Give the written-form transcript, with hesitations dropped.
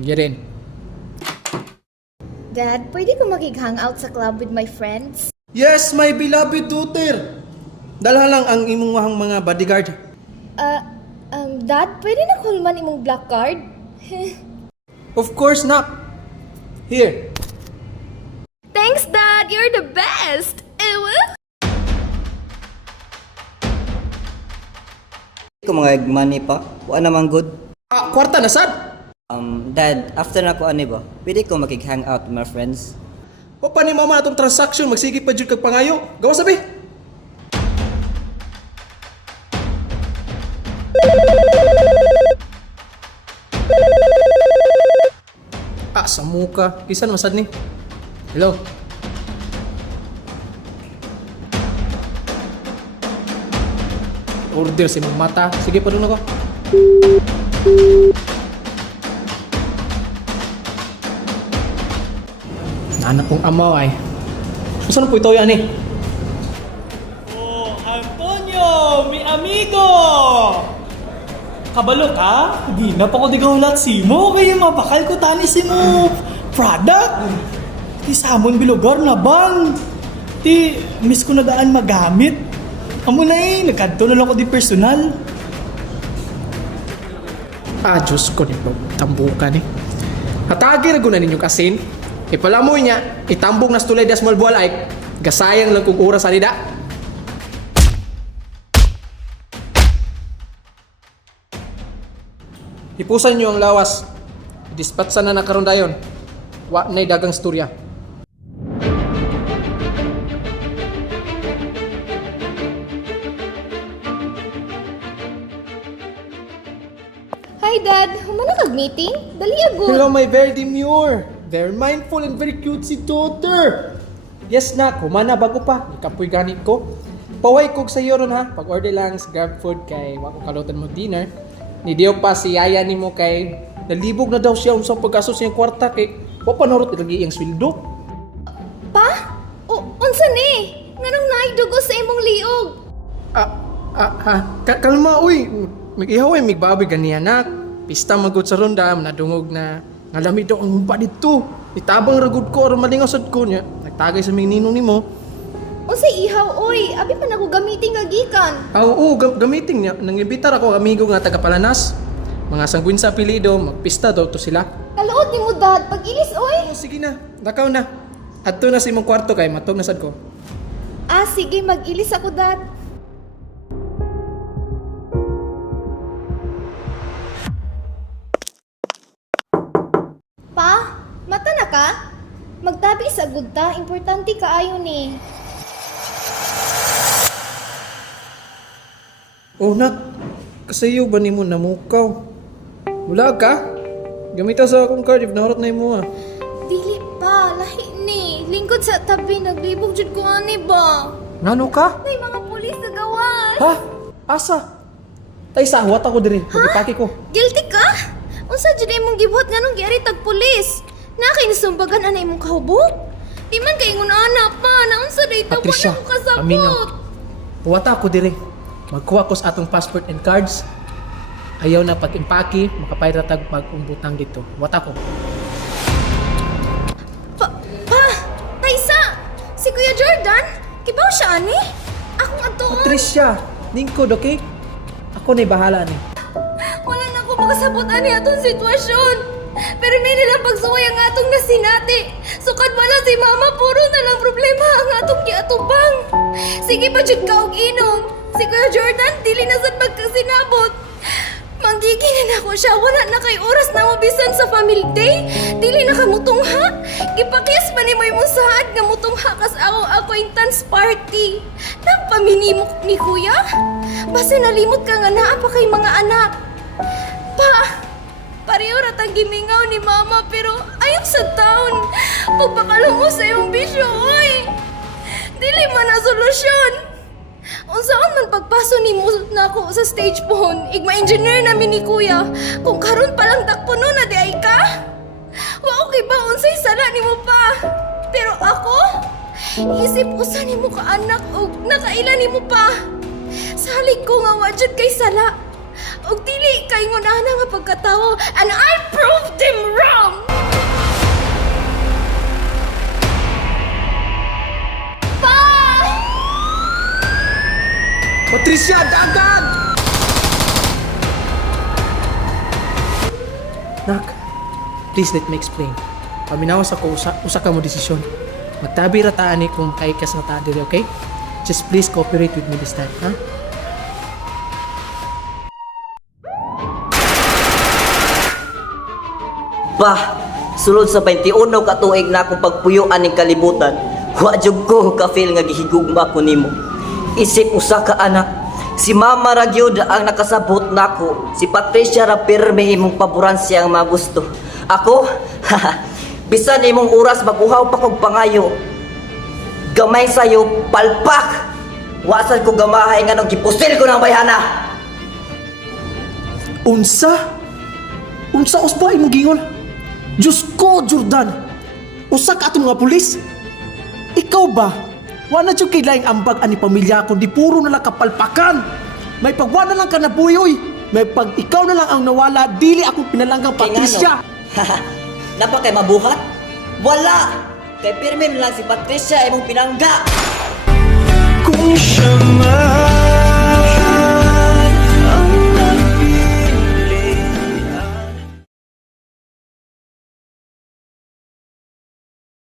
Girin. Dad, pwede ko makig-hangout sa club with my friends? Yes, my beloved daughter. Dalhan lang ang imong mga bodyguard. Dad, pwede na kulman imong black card? Of course not. Here. Thanks, Dad! You're the best! Ewa? Kung mga money pa, wala naman good. Kwarta na sad. Dad, after na ko ani ba, pwede ko makig-hangout with my friends. O pa ni mama atong transaction, magsige pa jud kag pangayo. Gawa sabi. Sa muka. Kisan masad ni? Hello? Order si mong mata. Sige pa doon ako. Anak kong amaw ay. Saan po ito yan eh? Oh, Antonio, mi amigo! Kabalo ka? Di na pa ko di gahulat si mo, kaya mapakal ko tani si mo product. Di samon bilugar na bang. Di, miss ko na daan magamit. Amo na nagkanto na lang ko di personal. Diyos ko nito. Tambukan eh. Hatagi na gunan ninyo kasin. Ipalamoy niya, itambong na stulay da small ball ay gasayang lang kung oras anida. Ipusan niyo ang lawas. Dispatsan na nakaroon dayon. Wa na'y dagang storya. Hi, Dad! Humana kag-meeting? Dali agad! Hello, my very demure, very mindful and very cutesy daughter. Yes na, kumana bago pa. Ikapoy ganit ko. Paway kog sa iyo ron ha. Pag-order lang sa Grab Food kay wako kalutan mo dinner. Ni Dio pa si yaya nimo kay nalibog na daw siya unsang pag-aso siyang kwarta kay wa pa narot lagi iyang sweldo. Pa? Unsa ni? Nganong naidugo sa imong liog? Kalma uy. Mag-ihaw ay migbaboy ganiya nak. Pista magud sa ronda, nadungog na ngalami daw ang humpa dito. Itabang ragud ko aron malingaw sad ko niya. Nagtagay sa mga ninong nimo. Unsay ihaw, oy? Abi pa na ko gamitin nga gikan. Oo, gamitin niya. Nang-imbitar ako amigo nga taga-Palanas. Mga sangguin sa apelido, magpista daw to sila. Kalood ni mo, Dad. Pag-ilis, oy! Sige na, nakaw na. Adto na si imong kwarto kay matog na sad ko. Sige. Mag-ilis ako, Dad. Pa? Mata na ka? Magtabi sa gudta. Importante kaayo ni. Oh nak, kasayo ba nimo namukaw? Wala ka? Gamita sa akong card if naharot na imo ah. Dili pa. Lahi ni. Lingkod sa tabi. Naglibog jud ko ani ba? Ngano ka? May mga pulis na gawas. Ha? Asa? Tay sahwat ako diri, pagipaki ko. Guilty ka? Unsa jud imong gibuhat nganong giari tag pulis? Nakay nasumbagan ana imong kahubog? Di man kay ingon ana pa, naunsa dayto Patricia, ko kasabot. paminaw. Huwata ako diri. Magkuha ko sa atong passport and cards. Ayaw na pag-impaki, makapayratag pag-umbutang dito. Huwata ko. Pa! Taysa! Si Kuya Jordan? Kibaw siya ani? Akong atuon. Patricia, lingkod, okay? Ako na'y bahala ni. Wala na ako makasabot ani atong sitwasyon. Pero may nilang pagsuway ang atong nasinati. Sukad wala si mama, puro na lang problema ang atong giatubang. Sige pa jud ka og inom. Si Kuya Jordan, dili na sad magkasinabot. Manggiginin ako siya, wala na kay oras na mabisan sa family day. Dili na ka mutungha. Gipakis pa ni mo imong sahad nga mutungha kas ako acquaintance party. Nagpaminimok ni Kuya? Basta nalimot ka nga naa pa kay mga anak. Pareho ratang gimingaw ni Mama pero ayaw sa town. Pagpakalo mo sa iyong bisyo, oy! Dili man na solusyon. Unsaon man pagpaso ni mo na ako sa stage phone, igma-engineer namin ni Kuya. Kung karon pa lang takpo no na di ay ka? Wa okay ba unsay sala ni mo pa? Pero ako, isip usa ni mo ka anak og nakaila ni mo pa. Salig ko nga wa jud kay sala. Og dili kay ngunana nga pagkatawo and I proved Team Ram! Pa! Patricia, dagan! Nak, please let me explain. Paminawas ako, usa ka mo desisyon. Magtabi ra taan ni kung kay kas na taan diri, okay? Just please cooperate with me this time, ha? Pa, sulod sa 21 ka tuig na akong pagpuyuan ning kalibutan, wa jud ko ka-feel nga gihigugma ko nimo. Isip usa ka anak, si Mama ra gyud ang nakasabot nako. Si Patricia ra pirme imong paboran siyang mga gusto. Ako, bisan imong oras maguhaw pa kog pangayo. Gamay sayo palpak. Wasan ko gamahay nga nang gipusil ko ng bayhana. Unsa? Unsa usba imong gingon? Diyos ko, Jordan! Usa ka atong mga pulis? Ikaw ba? Wala dyan kay laing ambag ani pamilya kundi puro na lang kapalpakan. May pagwana lang ka na buyoy. May pag ikaw na lang ang nawala, dili akong pinalanggang Patricia. Napa kay mabuhat? Wala! Kay pirme lang si Patricia imong pinangga. Kung siya man